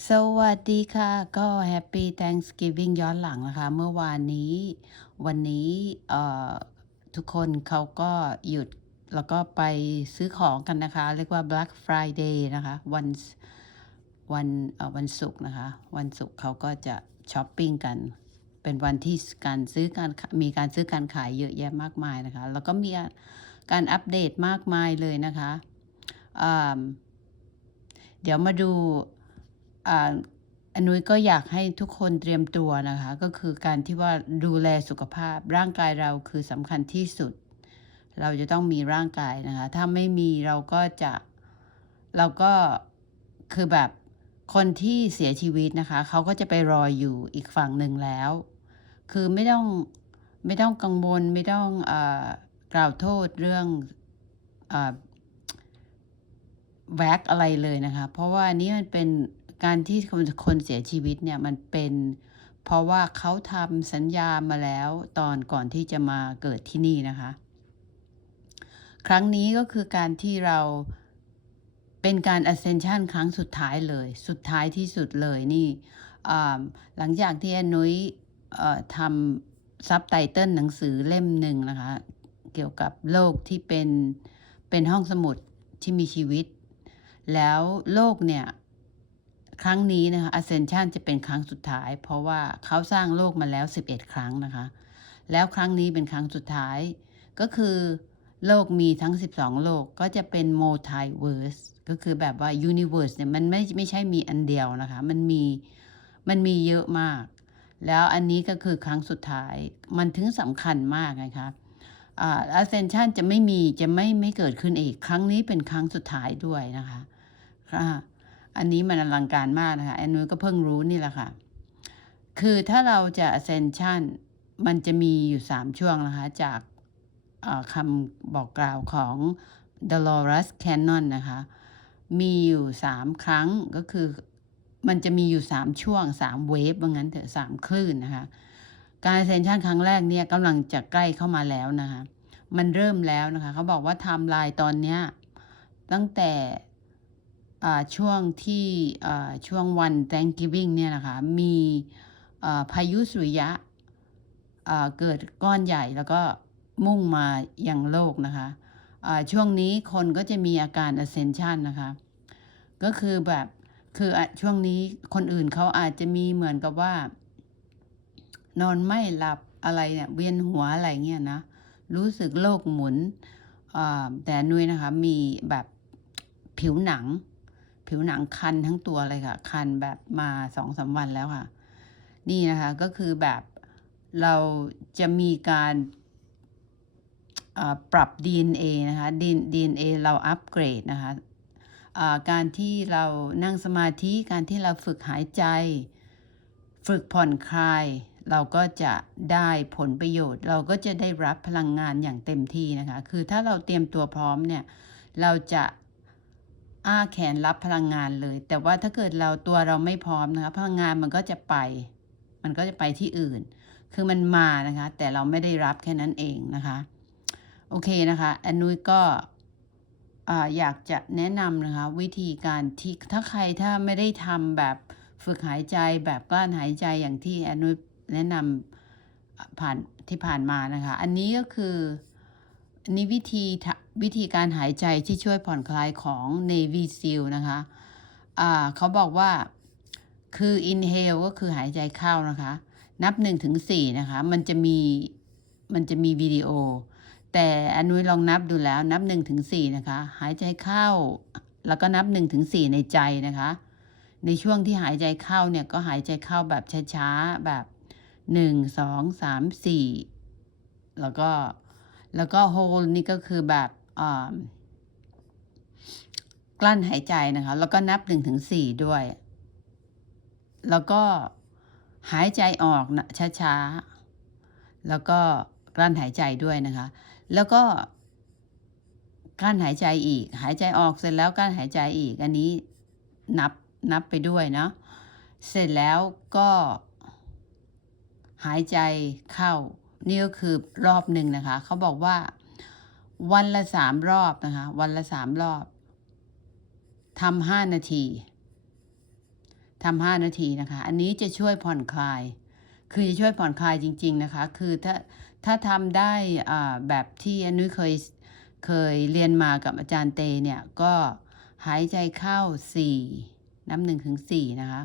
สวัสดีค่ะ ก็ Happy Thanksgiving ย้อนหลังนะคะ เมื่อวานนี้ วันนี้ทุกคนเขาก็หยุดแล้วก็ไปซื้อของกันนะคะ เรียกว่า Black Friday นะคะ วันวันวันศุกร์นะคะ วันศุกร์เขาก็จะช้อปปิ้งกัน เป็นวันที่การซื้อการมีการซื้อการขายเยอะแยะมากมายนะคะ แล้วก็มีการอัปเดตมากมายเลยนะคะ เดี๋ยวมาดู อันนุ้ยก็อยากให้ทุกคนเตรียมตัวนะคะ ก็คือการที่ว่าดูแลสุขภาพร่างกายเราคือสำคัญที่สุด เราจะต้องมีร่างกายนะคะ ถ้าไม่มีเราก็จะเราก็คือแบบคนที่เสียชีวิตนะคะ เขาก็จะไปรออยู่อีกฝั่งหนึ่งแล้ว คือไม่ต้องไม่ต้องกังวลไม่ต้องอกล่าวโทษเรื่องอแวกอะไรเลยนะคะ เพราะว่านนี้มันเป็น การที่คนคนเสียชีวิตเนี่ยมันเป็นเพราะว่าเขาทำสัญญามาแล้วตอนก่อนที่จะมาเกิดที่นี่นะคะ ครั้งนี้ก็คือการที่เราเป็นการ ascension ครั้งสุดท้ายเลย สุดท้ายที่สุดเลยนี่หลังจากที่อนนุ้ยทำซับไตเติลหนังสือเล่มหนึ่งนะคะ เกี่ยวกับโลกที่เป็นเป็นห้องสมุดที่มีชีวิต แล้วโลกเนี่ย ครั้งนี้นะคะ ascension จะเป็นครั้งสุดท้าย เพราะว่าเขาสร้างโลกมาแล้ว 11 ครั้งนะคะ แล้วครั้งนี้เป็นครั้งสุดท้าย ก็คือโลกมีทั้ง 12 โลกก็จะเป็น multiverse ก็คือแบบว่า universe เนี่ยมันไม่ไม่ใช่มีอันเดียวนะคะ มันมีมันมีเยอะมาก แล้วอันนี้ก็คือครั้งสุดท้าย มันถึงสำคัญมากนะคะอ่า ascension จะไม่มีจะไม่ไม่เกิดขึ้นอีก ครั้งนี้เป็นครั้งสุดท้ายด้วยนะคะอ่า อันนี้มันอลังการมากนะคะแอนนุก็เพิ่งรู้นี่แหละค่ะ คือถ้าเราจะ ascension มันจะมีอยู่ 3 ช่วงนะคะ จากคำบอกกล่าวของ Dolores Cannon นะคะ มีอยู่ 3 ครั้งก็คือมันจะมีอยู่ 3 ช่วง 3 เวฟว่างั้นเถอะ3คลื่นนะคะ การ ascension ครั้งแรกเนี่ยกำลังจะใกล้เข้ามาแล้วนะคะ มันเริ่มแล้วนะคะ เขาบอกว่าไทม์ไลน์ตอนเนี้ยตั้งแต่ ช่วงที่ช่วงวัน Thanksgiving เนี่ยนะคะมีพายุสุริยะเกิดก้อนใหญ่แล้วก็มุ่งมาอย่างโลกนะคะช่วงนี้คนก็จะมีอาการ ascension นะคะ ก็คือแบบคือช่วงนี้คนอื่นเขาอาจจะมีเหมือนกับว่า นอนไม่หลับอะไรเนี่ยเวียนหัวอะไรเงี้ยนะ รู้สึกโลกหมุนแต่นุ้ยนะคะมีแบบผิวหนัง ผิวหนังคันทั้งตัวเลยค่ะ คันแบบมาสองสาวันแล้วค่ะ นี่นะคะก็คือแบบเราจะมีการปรับ DNA นะคะ DNA เราอัปเกรดนะคะการที่เรานั่งสมาธิการที่เราฝึกหายใจ ฝึกผ่อนคลาย เราก็จะได้ผลประโยชน์ เราก็จะได้รับพลังงานอย่างเต็มที่นะคะ คือถ้าเราเตรียมตัวพร้อมเนี่ย เราจะ อ้าแขนรับพลังงานเลย แต่ว่าถ้าเกิดเราตัวเราไม่พร้อมนะคะ พลังงานมันก็จะไป มันก็จะไปที่อื่น คือมันมานะคะ แต่เราไม่ได้รับแค่นั้นเองนะคะ โอเคนะคะอันนุ้ยก็อยากจะแนะนำนะคะ วิธีการที่ถ้าใครถ้าไม่ได้ทำแบบฝึกหายใจแบบกลั้นหายใจอย่างที่อนุแนะนำผ่านที่ผ่านมานะคะ อันนี้ก็คือนนี้วิธี วิธีการหายใจที่ช่วยผ่อนคลายของ Navy SEAL นะคะะเขาบอกว่าคือ inhale ก็คือหายใจเข้านะคะ นับ1ถึง4นะคะ มันจะมีมันจะมีวิดีโอ แต่อนุยลองนับดูแล้วนับหนึ่งถึงสี่นะคะ หายใจเข้า แล้วก็นับหนึ่งถึงสี่ในใจนะคะ ในช่วงที่หายใจเข้าเนี่ยก็หายใจเข้าแบบช้าๆ แบบหนึ่งสองสามสี่แล้วก็แล้วก็โฮลนี่ก็คือแบบ กลั้นหายใจนะคะ แล้วก็นับหนึ่งถึงสี่ด้วย แล้วก็หายใจออกนะช้าๆ แล้วก็กลั้นหายใจด้วยนะคะ แล้วก็การหายใจอีก หายใจออกเสร็จแล้วการหายใจอีก อันนี้นับนับไปด้วยเนาะ เสร็จแล้วก็ หายใจเข้า นี่ก็คือรอบหนึ่งนะคะ เขาบอกว่า วันละสามรอบนะคะ วันละสามรอบทำห้านาทีทำห้านาทีนะคะ อันนี้จะช่วยผ่อนคลาย คือจะช่วยผ่อนคลายจริง ๆนะคะ คือถ้าถ้าทำได้แบบที่อนนุ้ยเคยเคยเรียนมากับอาจารย์เตเนี่ย ก็หายใจเข้าสี่นับหนึ่งถึงสี่นะคะ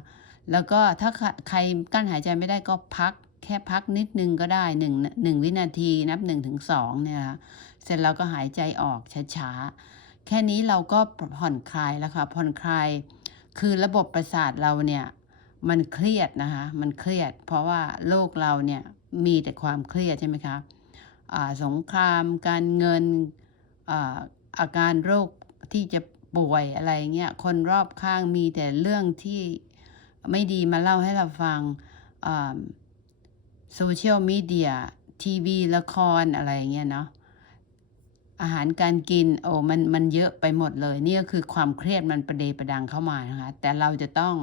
แล้วก็ถ้าใครกั้นหายใจไม่ได้ก็พักแค่พักนิดนึงก็ได้หนึ่งหนึ่งวินาทีนับหนึ่งถึงสองเนี่ยะคะ เสร็จแล้วก็หายใจออกช้าๆ แค่นี้เราก็ผ่อนคลายแล้วค่ะ ผ่อนคลาย คือระบบประสาทเราเนี่ย มันเครียดนะคะ มันเครียด เพราะว่าโลกเราเนี่ยมีแต่ความเครียดใช่ไหมคะสงคราม การเงินอาอาการโรคที่จะป่วยอะไรเงี้ย คนรอบข้างมีแต่เรื่องที่ไม่ดีมาเล่าให้เราฟังโซเชียลมีเดียทีวีละครอะไรเงี้ยเนาะ อาหารการกินโอ้มันมันเยอะไปหมดเลย นี่ก็คือความเครียดมันประเดประดังเข้ามานะคะ แต่เราจะต้อง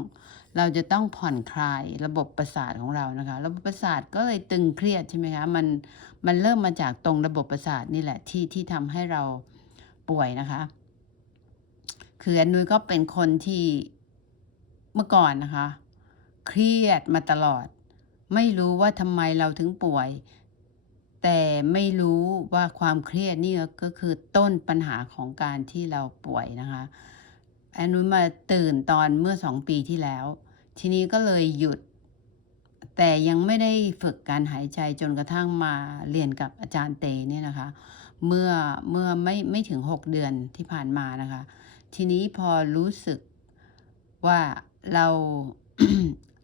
เราจะต้องผ่อนคลายระบบประสาทของเรานะคะ ระบบประสาทก็เลยตึงเครียดใช่ไหมคะมันมันเริ่มมาจากตรงระบบประสาทนี่แหละที่ที่ทำให้เราป่วยนะคะ คืออนุยก็เป็นคนที่เมื่อก่อนนะคะ เครียดมาตลอด ไม่รู้ว่าทำไมเราถึงป่วย แต่ไม่รู้ว่าความเครียดนี่ก็คือต้นปัญหาของการที่เราป่วยนะคะแอนนุ้มาตื่นตอนเมื่อสองปีที่แล้ว ทีนี้ก็เลยหยุด แต่ยังไม่ได้ฝึกการหายใจจนกระทั่งมาเรียนกับอาจารย์เตเนี่ยนะคะ เมื่อเมื่อไม่ไม่ถึงหกเดือนที่ผ่านมานะคะ ทีนี้พอรู้สึกว่าเรา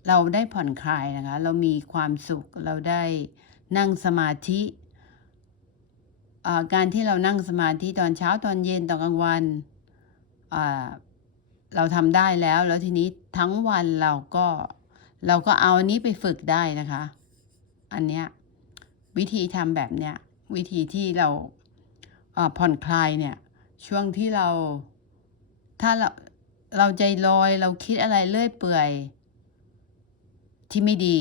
เราได้ผ่อนคลายนะคะ เรามีความสุขเราได้ นั่งสมาธิการที่เรานั่งสมาธิตอนเช้าตอนเย็นตอนกลางวันเราทำได้แล้ว แล้วทีนี้ทั้งวันเราก็เราก็เอาอันนี้ไปฝึกได้นะคะ อันเนี้ยวิธีทำแบบเนี้ยวิธีที่เราอ่าผ่อนคลายเนี่ยช่วงที่เราถ้าเราเราใจลอยเราคิดอะไรเลื่อยเปื่อยที่ไม่ดี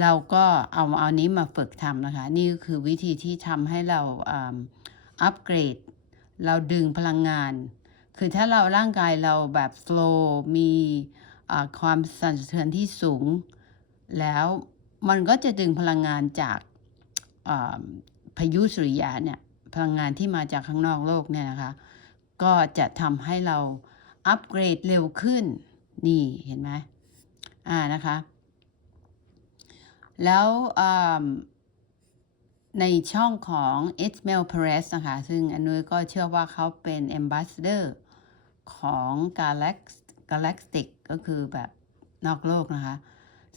เราก็เอาเอานี้มาฝึกทำนะคะ นี่ก็คือวิธีที่ทำให้เราอัปเกรด เราดึงพลังงาน คือถ้าเราร่างกายเราแบบโฟล์มีความสั่นสะเทือนที่สูง แล้วมันก็จะดึงพลังงานจากพายุสุริยะเนี่ยพลังงานที่มาจากข้างนอกโลกเนี่ยนะคะ ก็จะทำให้เราอัปเกรดเร็วขึ้น นี่เห็นไหมอ่านะคะ แล้วในช่องของ i s m a i l Perez นะคะ ซึ่งอันนุ้ยก็เชื่อว่าเขาเป็น Ambassador ของ Galax Galactic ก็คือแบบนอกโลกนะคะ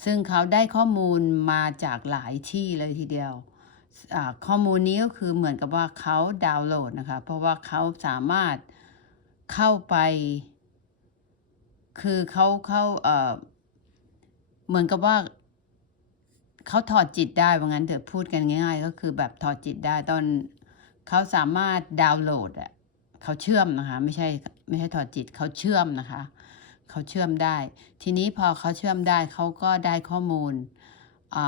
ซึ่งเขาได้ข้อมูลมาจากหลายที่เลยทีเดียว ข้อมูลนี้ก็คือเหมือนกับว่าเขาดาวน์โหลดนะคะ เพราะว่าเขาสามารถเข้าไป คือเขาเขาเเหมือนกับว่า เขาถอดจิตได้ว่างั้นเถอะพูดกันง่าย ๆ ก็คือแบบถอดจิตได้ตอนเขาสามารถดาวน์โหลดอะเขาเชื่อมนะคะ ไม่ใช่ไม่ใช่ถอดจิตเขาเชื่อมนะคะ เขาเชื่อมได้ ทีนี้พอเขาเชื่อมได้เขาก็ได้ข้อมูล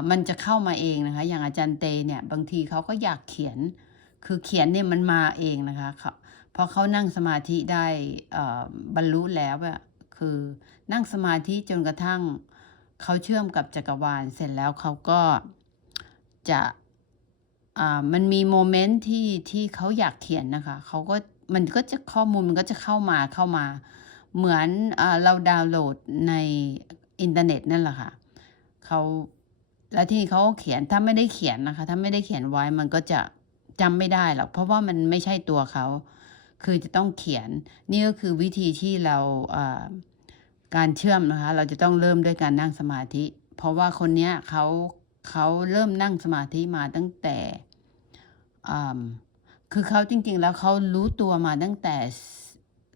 มันจะเข้ามาเองนะคะ อย่างอาจารย์เตเนี่ยบางทีเขาก็อยากเขียน คือเขียนเนี่ยมันมาเองนะคะเขาพอเขานั่งสมาธิได้บรรลุแล้วอะคือนั่งสมาธิจนกระทั่ง เขาเชื่อมกับจักรวาลเสร็จแล้วเขาก็จะอ่ามันมีโมเมนต์ที่ที่เขาอยากเขียนนะคะเขาก็มันก็จะข้อมูลมันก็จะเข้ามาเข้ามา เหมือนอาเราดาวน์โหลดในอินเทอร์เน็ตนั่นแหละค่ะเขาแล้วที่เขาเขียนถ้าไม่ได้เขียนนะคะ ถ้าไม่ได้เขียนไว้มันก็จะจำไม่ได้หรอกเพราะว่ามันไม่ใช่ตัวเขา คือจะต้องเขียน นี่ก็คือวิธีที่เราอ่า การเชื่อมนะคะ เราจะต้องเริ่มด้วยการนั่งสมาธิ เพราะว่าคนเนี้ยเขาเขาเริ่มนั่งสมาธิมาตั้งแต่คือเขาจริง ๆ แล้วเขารู้ตัวมาตั้งแต่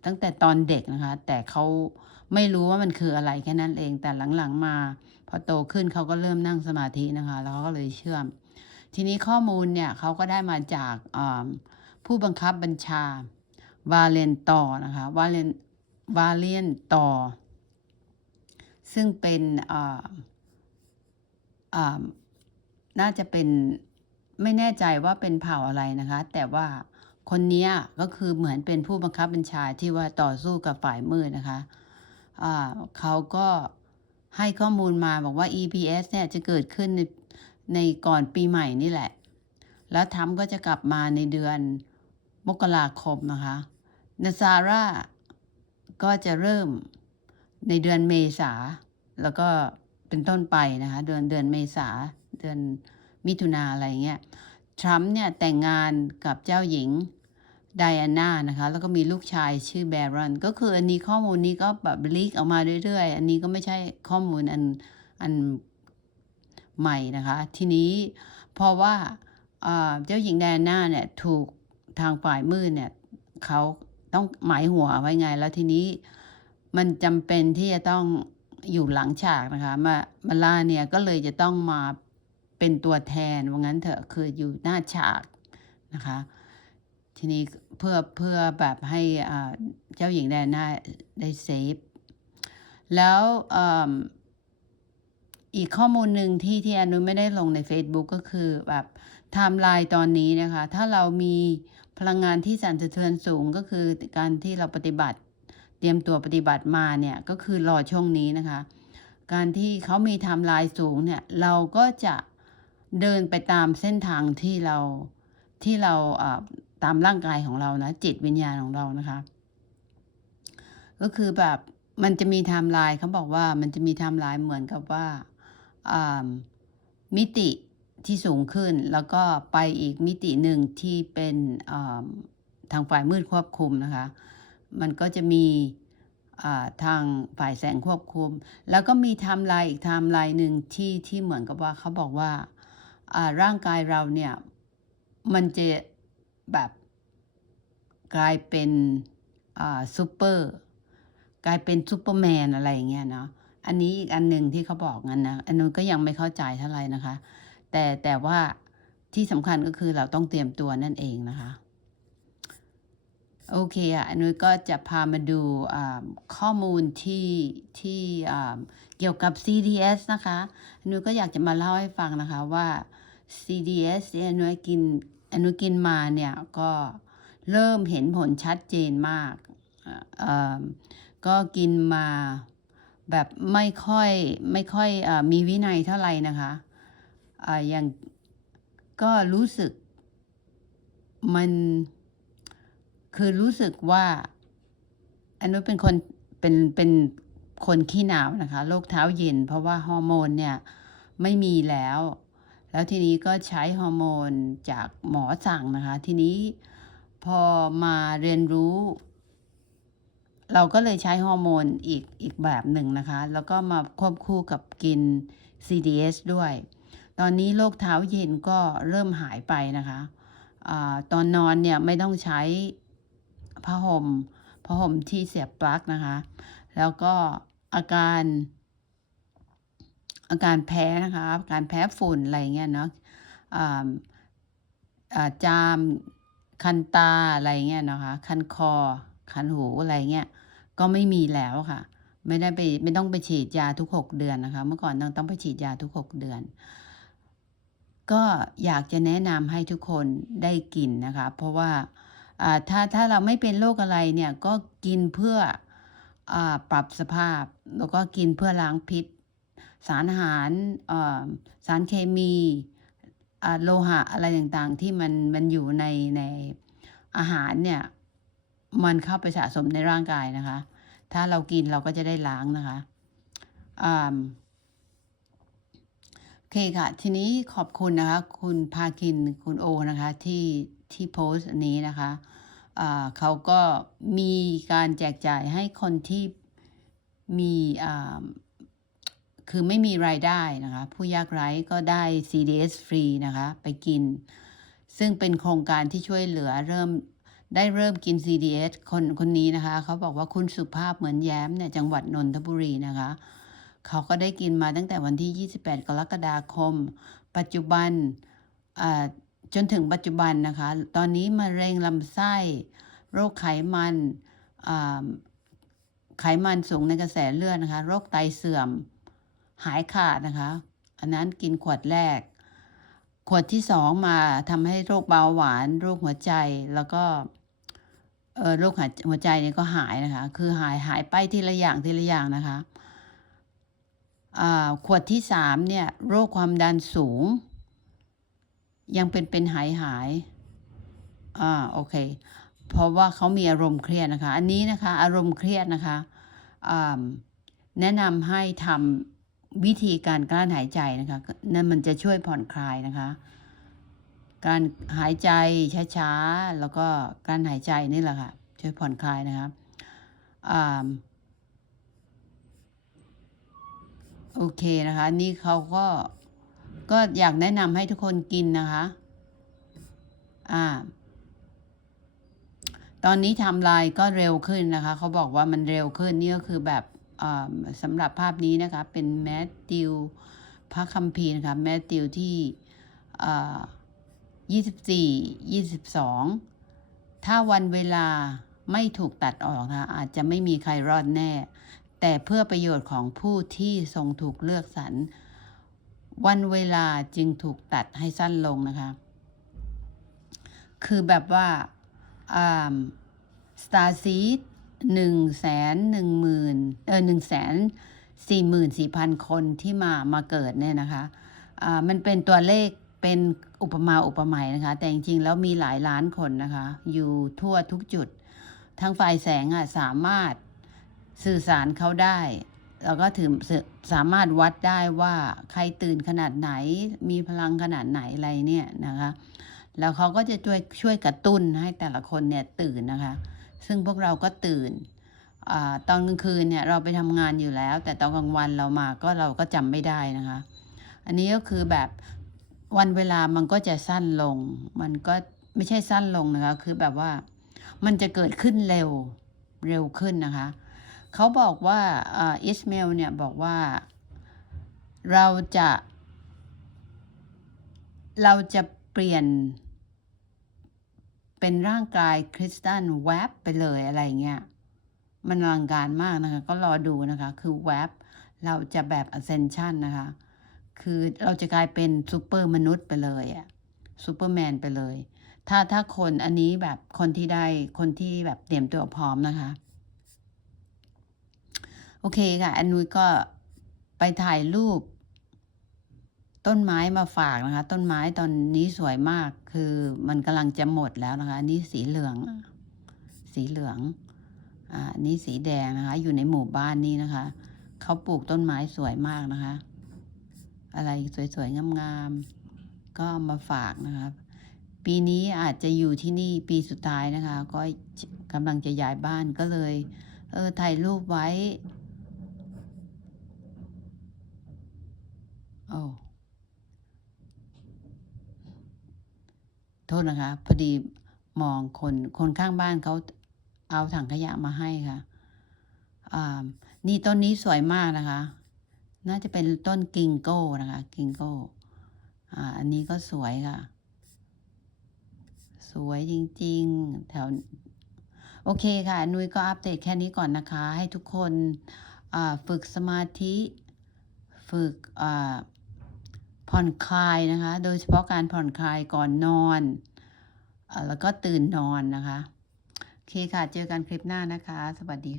ตั้งแต่ตอนเด็กนะคะ แต่เขาไม่รู้ว่ามันคืออะไรแค่นั้นเอง แต่หลังๆมา พอโตขึ้นเขาก็เริ่มนั่งสมาธินะคะ แล้วเขาก็เลยเชื่อม ทีนี้ข้อมูลเนี่ยเขาก็ได้มาจากผู้บังคับบัญชาวาเลนต่อนะคะ วาเลนวาเลนต่อ ซึ่งเป็นน่าจะเป็นไม่แน่ใจว่าเป็นเผ่าอะไรนะคะ แต่ว่าคนนี้ก็คือเหมือนเป็นผู้บังคับบัญชาที่ว่าต่อสู้กับฝ่ายมืดนะคะอ่าเขาก็ให้ข้อมูลมาบอกว่า EPS เนี่ยจะเกิดขึ้นในในก่อนปีใหม่นี่แหละ แล้วทรัมป์ก็จะกลับมาในเดือนมกราคมนะคะนาซาร่าก็จะเริ่ม ในเดือนเมษาแล้วก็เป็นต้นไปนะคะเดือนเดือนเมษาเดือนมิถุนาอะไรเงี้ยทรัมป์เนี่ยแต่งงานกับเจ้าหญิงไดอาน่านะคะแล้วก็มีลูกชายชื่อแบรอนก็คืออันนี้ข้อมูลนี้ก็แบบลีกออกมาเรื่อยๆ อันนี้ก็ไม่ใช่ข้อมูลอันอันใหม่นะคะ ทีนี้เพราะว่าอ่าเจ้าหญิงไดอาน่าเนี่ยถูกทางฝ่ายมืดเนี่ยเขาต้องหมายหัวไว้ไงแล้วทีนี้ มันจำเป็นที่จะต้องอยู่หลังฉากนะคะมามาลาเนี่ยก็เลยจะต้องมาเป็นตัวแทนว่างั้นเถอะคืออยู่หน้าฉากนะคะ ทีนี้เพื่อเพื่อแบบให้เจ้าหญิงแดนน่าได้เซฟ แล้วอ,อีกข้อมูลหนึ่งที่ที่อนุไม่ได้ลงใน Facebook ก็คือแบบไทม์ไลน์ตอนนี้นะคะ ถ้าเรามีพลังงานที่สั่นสะเทือนสูงก็คือการที่เราปฏิบัติ เตรียมตัวปฏิบัติมาเนี่ยก็คือรอช่วงนี้นะคะ การที่เขามีไทม์ไลน์สูงเนี่ยเราก็จะเดินไปตามเส้นทางที่เราที่เราตามร่างกายของเรานะจิตวิญญาณของเรานะคะ ก็คือแบบมันจะมีไทม์ไลน์เขาบอกว่ามันจะมีไทม์ไลน์เหมือนกับว่ามิติที่สูงขึ้นแล้วก็ไปอีกมิติหนึ่งที่เป็นทางฝ่ายมืดควบคุมนะคะ มันก็จะมีทางฝ่ายแสงควบคุม แล้วก็มีไทม์ไลน์อีกไทม์ไลน์หนึ่งที่ที่เหมือนกับว่าเขาบอกว่าร่างกายเราเนี่ย มันจะแบบกลายเป็นซูเปอร์กลายเป็นซูเปอร์แมนอะไรอย่างเงี้ยเนาะอันนี้อีกอันหนึ่งที่เขาบอกงั้นนะอันนู้นก็ยังไม่เข้าใจเท่าไหร่นะคะ แต่แต่ว่าที่สำคัญก็คือเราต้องเตรียมตัวนั่นเองนะคะ โอเคอะนนู้นก็จะพามาดูข้อมูลที่ที่เกี่ยวกับ CDS นะคะนนู้นก็อยากจะมาเล่าให้ฟังนะคะว่า CDS ที่อันนู้นกินอนนู้นกินมาเนี่ยก็เริ่มเห็นผลชัดเจนมาก ก็กินมาแบบไม่ค่อยไม่ค่อยอมีวินัยเท่าไหร่นะคะอ่าอย่างก็รู้สึกมัน คือรู้สึกว่าอันนู้นเป็นคนเป็นเป็นคนขี้หนาวนะคะโรคเท้าเย็น เพราะว่าฮอร์โมนเนี่ยไม่มีแล้ว แล้วทีนี้ก็ใช้ฮอร์โมนจากหมอสั่งนะคะ ทีนี้พอมาเรียนรู้ เราก็เลยใช้ฮอร์โมนอีกอีกแบบหนึ่งนะคะ แล้วก็มาควบคู่กับกิน CDS ด้วย ตอนนี้โรคเท้าเย็นก็เริ่มหายไปนะคะอตอนนอนเนี่ยไม่ต้องใช้ ผ้าห่มผ้าห่มที่เสียบปลั๊กนะคะ แล้วก็อาการอาการแพ้นะคะอาการแพ้ฝุ่นอะไรเงี้ยเนาะจามคันตาอะไรเงี้ยนะคะ คันคอ คันหูอะไรเงี้ย ก็ไม่มีแล้วค่ะ ไม่ได้ไปไม่ต้องไปฉีดยาทุกหกเดือนนะคะ เมื่อก่อนต้องต้องไปฉีดยาทุกหกเดือน ก็อยากจะแนะนำให้ทุกคนได้กินนะคะ เพราะว่า ถ้าถ้าเราไม่เป็นโรคอะไรเนี่ยก็กินเพื่ออปรับสภาพ แล้วก็กินเพื่อล้างพิษ สารอาหารสารเคมีโลหะอะไรต่างๆ ที่มันมันอยู่ในในอาหารเนี่ยมันเข้าไปสะสมในร่างกายนะคะ ถ้าเรากินเราก็จะได้ล้างนะคะอ่า เคค่ะ ทีนี้ขอบคุณนะคะ คุณพาคินคุณโอนะคะ ที่ที่โพสต์นี้นะคะเขาก็มีการแจกจ่ายให้คนที่มีคือไม่มีรายได้นะคะ ผู้ยากไร้ก็ได้ CDS ฟรีนะคะ ไปกิน ซึ่งเป็นโครงการที่ช่วยเหลือเริ่มได้เริ่มกิน CDS คนคนนี้นะคะ เขาบอกว่าคุณสุภาพเหมือนแย้มเนี่ยจังหวัดนนทบุรีนะคะ เขาก็ได้กินมาตั้งแต่วันที่ 28 กรกฎาคม ปัจจุบันจนถึงปัจจุบันนะคะ ตอนนี้มะเร็งลำไส้ โรคไขมันไขมันสูงในกระแสเลือดนะคะ โรคไตเสื่อม หายขาดนะคะ อันนั้นกินขวดแรก ขวดที่สองมาทำให้โรคเบาหวาน โรคหัวใจแล้วก็โรคหัวใจเนี่ยก็หายนะคะ คือหายหายไปทีละอย่างทีละอย่างนะคะ ขวดที่สามเนี่ยโรคความดันสูง ยังเป็นเป็นหายหายอ่าโอเค เพราะว่าเขามีอารมณ์เครียดนะคะ อันนี้นะคะ อารมณ์เครียดนะคะแนะนำให้ทำวิธีการกลั้นหายใจนะคะนั่นมันจะช่วยผ่อนคลายนะคะ การหายใจช้าๆแล้วก็การหายใจนี่แหละค่ะช่วยผ่อนคลายนะคะอ่า โอเคนะคะ นี่เขาก็ก็อยากแนะนำให้ทุกคนกินนะคะ อ่า ตอนนี้ทำลายก็เร็วขึ้นนะคะ เขาบอกว่ามันเร็วขึ้นนี่ก็คือแบบอ่าสำหรับภาพนี้นะคะ เป็นแมทธิวพระคัมภีร์นะคะแมทธิวที่อ่ายี่สิบสี่ยี่สิบสองถ้าวันเวลาไม่ถูกตัดออกนะอาจจะไม่มีใครรอดแน่ แต่เพื่อประโยชน์ของผู้ที่ทรงถูกเลือกสรรวันเวลาจึงถูกตัดให้สั้นลงนะคะ คือแบบว่าสตาร์ซีดหนึ่งแสนหนึ่งหมื่นเออหนึ่งแสนสี่หมื่นสี่พันคนที่มามาเกิดเนี่ยนะคะอ่ามันเป็นตัวเลขเป็นอุปมาอุปไมยนะคะ แต่จริงๆ แล้วมีหลายล้านคนนะคะ อยู่ทั่วทุกจุดทั้งฝ่ายแสงอะสามารถ สื่อสารเขาได้แล้วก็ถือสามารถวัดได้ว่าใครตื่นขนาดไหน มีพลังขนาดไหนอะไรเนี่ยนะคะ แล้วเขาก็จะช่วยช่วยกระตุ้นให้แต่ละคนเนี่ยตื่นนะคะ ซึ่งพวกเราก็ตื่นอตอนกลางคืนเนี่ยเราไปทำงานอยู่แล้ว แต่ตอนกลางวันเรามาก็เราก็จำไม่ได้นะคะ อันนี้ก็คือแบบวันเวลามันก็จะสั้นลง มันก็ไม่ใช่สั้นลงนะคะ คือแบบว่ามันจะเกิดขึ้นเร็วเร็วขึ้นนะคะ เขาบอกว่าอิสเมลเนี่ยบอกว่า เราจะ เราจะเปลี่ยน เป็นร่างกายคริสตันแวบไปเลยอะไรเงี้ยมันอลังการมากนะคะ ก็รอดูนะคะ คือแวบเราจะแบบ ascension นะคะ คือเราจะกลายเป็นซูเปอร์มนุษย์ไปเลยอะซูเปอร์แมนไปเลย ถ้าถ้าคนอันนี้แบบคนที่ได้คนที่แบบเตรียมตัวพร้อมนะคะ เคค่ะ อันนุ้ยก็ไปถ่ายรูป ต้นไม้มาฝากนะคะ ต้นไม้ตอนนี้สวยมาก คือมันกำลังจะหมดแล้วนะคะ นี่สีเหลือง สีเหลือง อ่า นี่สีแดงนะคะ อยู่ในหมู่บ้านนี้นะคะ เขาปลูกต้นไม้สวยมากนะคะ อะไรสวยๆงามๆ ก็มาฝากนะคะปีนี้อาจจะอยู่ที่นี่ปีสุดท้ายนะคะ ก็กำลังจะย้ายบ้านก็เลย เออถ่ายรูปไว้ โอ้โทษนะคะ พอดีมองคนคนข้างบ้านเขาเอาถังขยะมาให้ค่ะอ่านี่ต้นนี้สวยมากนะคะ น่าจะเป็นต้นกิงโก้นะคะ กิงโก้อันนี้ก็สวยค่ะ สวยจริง ๆ แถว โอเคค่ะ นุ้ยก็อัปเดตแค่นี้ก่อนนะคะ ให้ทุกคนฝึกสมาธิ ฝึกอ่า ผ่อนคลายนะคะ โดยเฉพาะการผ่อนคลายก่อนนอนอแล้วก็ตื่นนอนนะคะ โอเคค่ะ เจอกันคลิปหน้านะคะ สวัสดีค่ะ